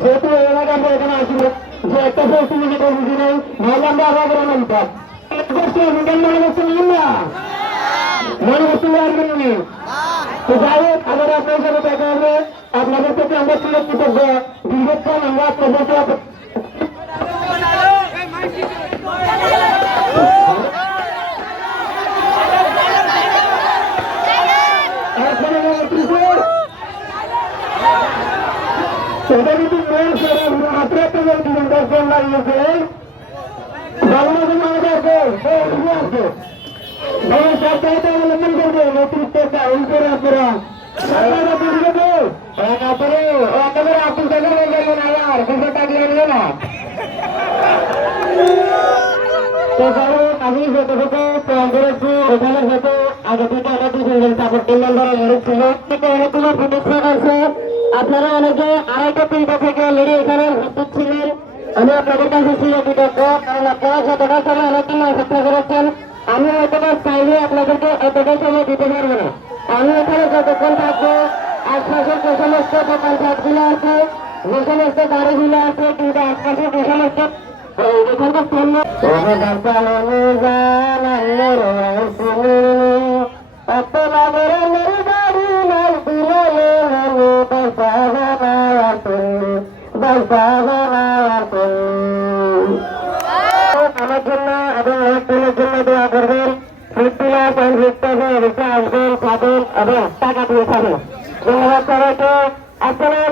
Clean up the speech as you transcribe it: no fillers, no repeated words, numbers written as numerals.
যেহেতু এলাকা আমরা এখানে আসি যে একটা ফেস্টিভ্যাল বুঝি নেই ভালো আমরা আবার করে নিতাম মনে করছেন না মনে করছেন আসবেন উনি তো যাই হোক আবার আপনার সাথে দেখা হবে আপনাদের থেকে আমরা ছিল কৃতজ্ঞ দীর্ঘক্ষণ আমরা আপনাদেরকে এটা কিন্তু আপনার জীবন দর্শন লাগিয়েছে অবলম্বন করবে নেতৃত্ব করে আপনারা আপনাদের আব্দুল কাদের বলবেন আবার কিছু থাকলে না তো আমি যতটুকু প্ল্যান করেছি এখানে হয়তো আগে থেকে অনেক সাপোর্ট টিম মেম্বার ছিল অনেকগুলো প্রতিষ্ঠান আছে আপনারা অনেকে 2:30 থেকে লেডি এখানে উপস্থিত ছিলেন আমি আপনাদের কাছে ছিল কৃতজ্ঞ কারণ আপনারা যতটা সময় অনেকদিন অপেক্ষা করেছেন আমি হয়তো চাইলে আপনাদেরকে এতটা সময় দিতে পারবো না আমি এখানে যতক্ষণ থাকবো আশপাশের যে সমস্ত দোকান ঘাটগুলো আছে যে সমস্ত গাড়িগুলো আছে কিন্তু আশপাশের যে সমস্ত এখানকার পণ্য আমার জন্য এবং অনুষ্ঠানের জন্য দোয়া করবেন আসবেন এবং টাকা দিয়ে থাকবেন ধন্যবাদ সবাইকে। আসসালাম।